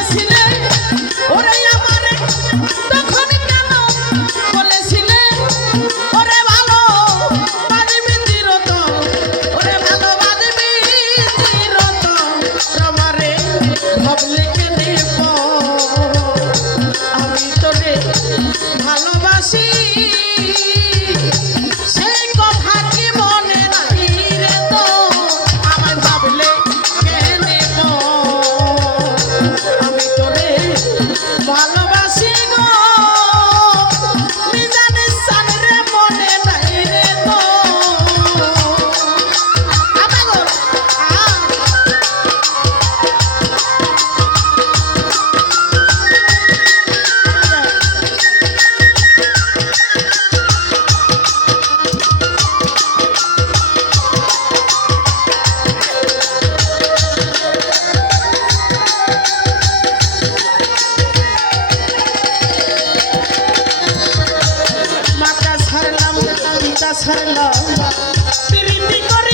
Brasileiro. পিতা প্রীতি করিয়া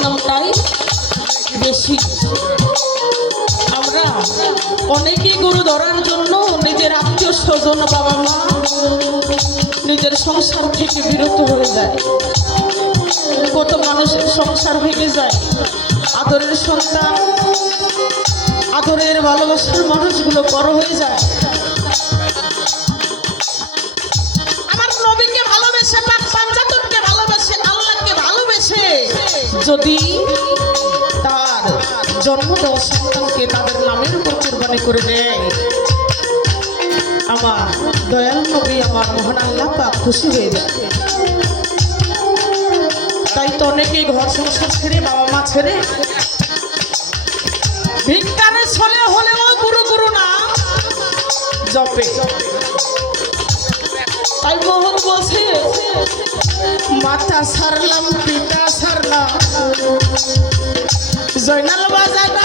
বদনামটাই বেশি আমরা অনেকেই গরু ধরার জন্য নিজের আত্মীয় স্বজন, বাবা মা নিজের সংসার থেকে বিরত হয়ে যায়। কত মানুষের সংসার ভেঙে যায়। আদরের সন্তান, আদরের ভালোবাসার মানুষগুলো বড় হয়ে যায়। যদি তার জন্ম দেওয়া সন্তানকে তাদের নামের উপর কোরবানি করে দেয়, আমার দয়াল নবী, আমার মহান আল্লাহ পাক খুশি হয়ে যায়। তাই তো অনেকেই ঘর সংসার ছেড়ে, বাবা মা ছেড়ে, ভিক্ষারে ছলে হলেও গুরু গুরু না, জপে। তাই মোহন বলছে, মাতা সারলাম পিতা জয়নাল বাজার